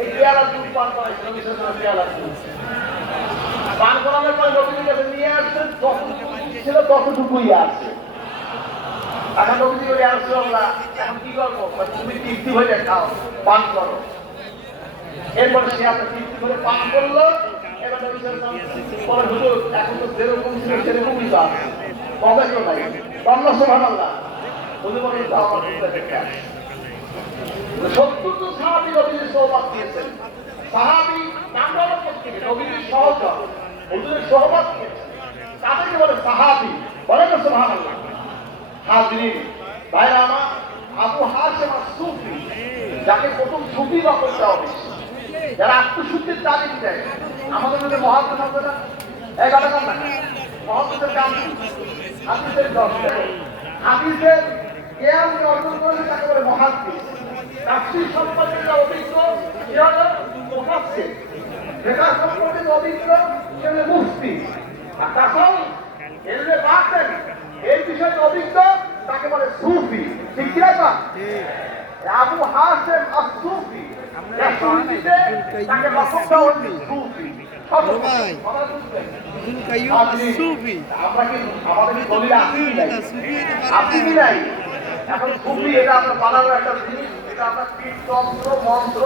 এই পেয়ালা দুধ পান করাই পেয়ালা দুধ পান করানোর পরে নবীর কাছে নিয়ে আসছে, যতটুকু ছিল ততটুকুই আছে। এখন নবীজি বলে আসছে আমরা এখন কি করবো, তুমি তৃপ্তি হয়ে খাও, পান করো। এরপরে সে আপনার তৃপ্তি করে পান করলো। এবার পরে হুজুর এখন তো যেরকম ছিল সেরকমই তো আছে, কমেও নাই। আল্লাহ সুবহানাল্লাহ। হুজুর বলেন তো আমার দেখে 70 জন সাহাবী নবীর সোহবত দিয়েছেন। সাহাবী নাম বলা করতে নবীর সহচর হুজুরের সোহবত দিয়েছেন, তাদেরকে বলে সাহাবী। বলেন না সুবহানাল্লাহ। হাজরিন ভাইরা আমার, আবু হাশেম আস-সুফি, যাকে প্রথম সুফি লকব দেওয়া হয়েছে, যারা আত্মশুদ্ধির তালিম দেয়। আমাদের মধ্যে মহাদ্দেশ হবে না, এই কথা না, মহাদ্দেশের কাম হাদিসের দর্শক, হাদিসের জ্ঞান অর্জন করলে তাকে বলে মহাদ্দেশ। তাফসীর সম্পর্কে যে অভিজ্ঞ সে হলো মুফাসসির, ফিকহ সম্পর্কে যে অভিজ্ঞ সে হলো মুফতি। আর তাছাড়াও এলমে বাতিন এই বিষয়ে অভিজ্ঞ তাকে বলে সুফি। ঠিক কি না? আবু হাশেম আস-সুফি তাকে লকব দেওয়া হয়েছে সুফি। আমরা কি আমাদের দলিল আছে কি নাই? এখন সুফি এটা আপনার বানানোর একটা জিনিস, এটা আপনার কীর্তন্ত্র মন্ত্র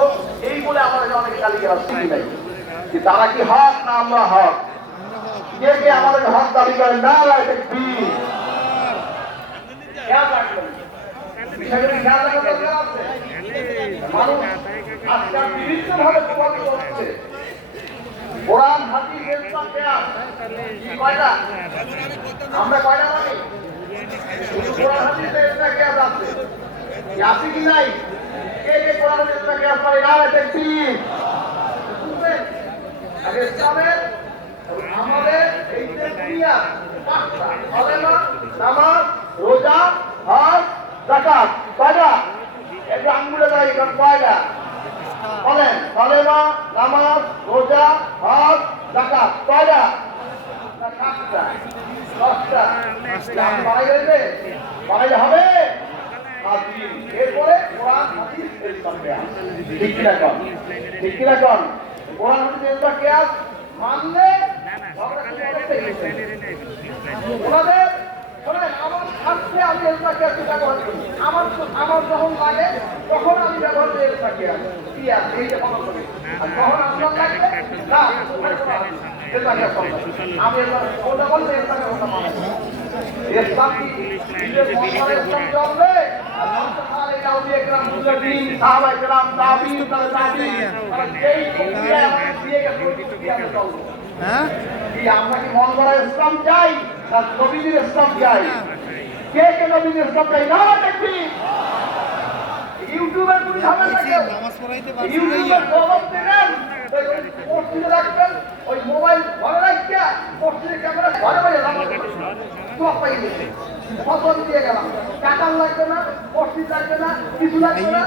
এই বলে আমাদের অনেক গালিগালাজ শুনি নাই। তারা কি হক না আমরা হক? কে কে আমাদের হক দাবি করেন? না এটা কি খেয়াল রাখবেন, বিষয়গুলো খেয়াল রাখার দরকার আছে। মানুষ আজকাল বিভিন্নভাবে প্রভাবিত হচ্ছে। কোরআন হাদিস ইসলাম কিয়াস কয়টা? আমরা কয়টা মানি? কোরআন হাদিসে ইসলাম কিয়াস আছে, আছে কি নাই? কে কে কোরআন হাদিস ইসলাম কিয়াস মানে? না এটা কি বুঝবেন? আগে ইসলামের আমাদের এই যে ক্রিয়া পাঁচটা: কালেমা, নামাজ, রোজা, হজ, যাকাত। কয়টা? এই যে আঙ্গুলে দেয় এটা কয়টা? বলেন। কালেমা, নামাজ, রোজা, হজ, যাকাত। কয়টা? 7টা, 10টা। বাড়াইলে বাড়াইলে হবে। এরপরে কোরআন হাদিস ইসলাম কিয়াস। ঠিক কিনা কন? ঠিক কিনা কন? কোরআন হাদিস ইসলাম কিয়াস মানলে ওনাদের আমার স্বার্থে আমি এলমা কিয়াসকে ব্যবহার করি। আমার যখন লাগে তখন আমি ব্যবহার করি এলমা কিয়াস, এই যে ফলো করি। আর যখন আপনার লাগবে না এলমা কিয়াস আমি ওটা বলতে এলমা কিয়াস ওটা মানে ইসলাম কি ইসলাম চলবে? সাহাবায়ে কেরাম, তাবিঈন, এই প্রক্রিয়া দিয়ে গেছে। হ্যাঁ, আমরা কি মন গড়া ইসলাম চাই না নবীজির ইসলাম চাই? কে কে নবীজির ইসলাম চাই? না দেখবি ইউটিউবে তুমি যাবেন না, নামাজ পড়াইতে পারছেন, ইউটিউবে খবর দেন, মসজিদে রাখবেন, ওই মোবাইল ঘরে রাখিয়া মসজিদে ক্যামেরা ঘরে বাইরে নামাজ সব পাই গেছে। ফসল দিয়ে গেলাম, টাকা লাগবে না, মসজিদ লাগবে না, কিছু লাগবে না।